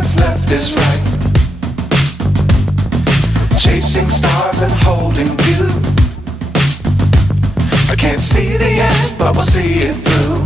what's left is right. Chasing stars and holding you. I can't see the end, but we'll see it through.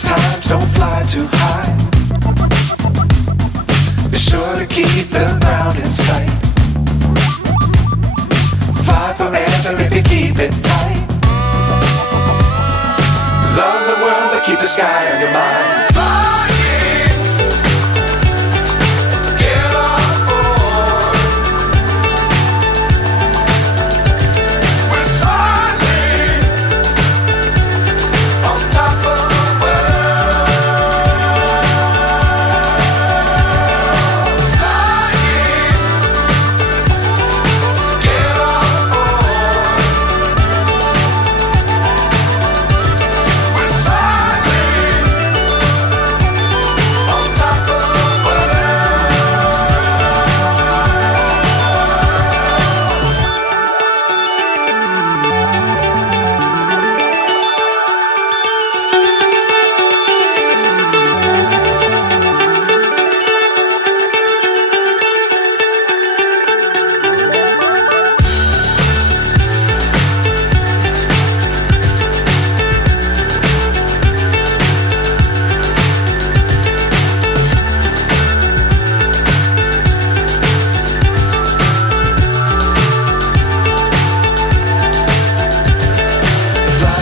Times don't fly too high. Be sure to keep the ground in sight. Fly forever if you keep it tight. Love the world but keep the sky on your mind.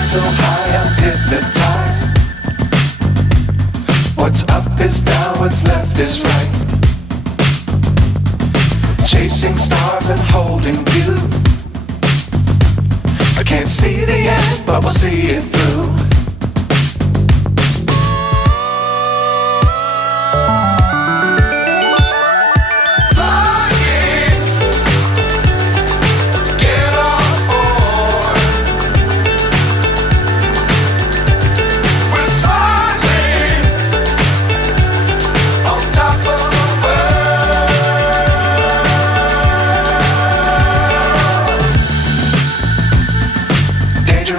So high I'm hypnotized. What's up is down, what's left is right. Chasing stars and holding you. I can't see the end, but we'll see it through.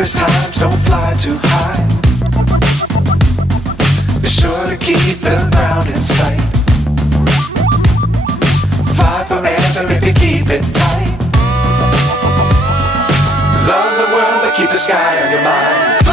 Times don't fly too high. Be sure to keep the ground in sight. Fly forever if you keep it tight. Love the world but keep the sky on your mind.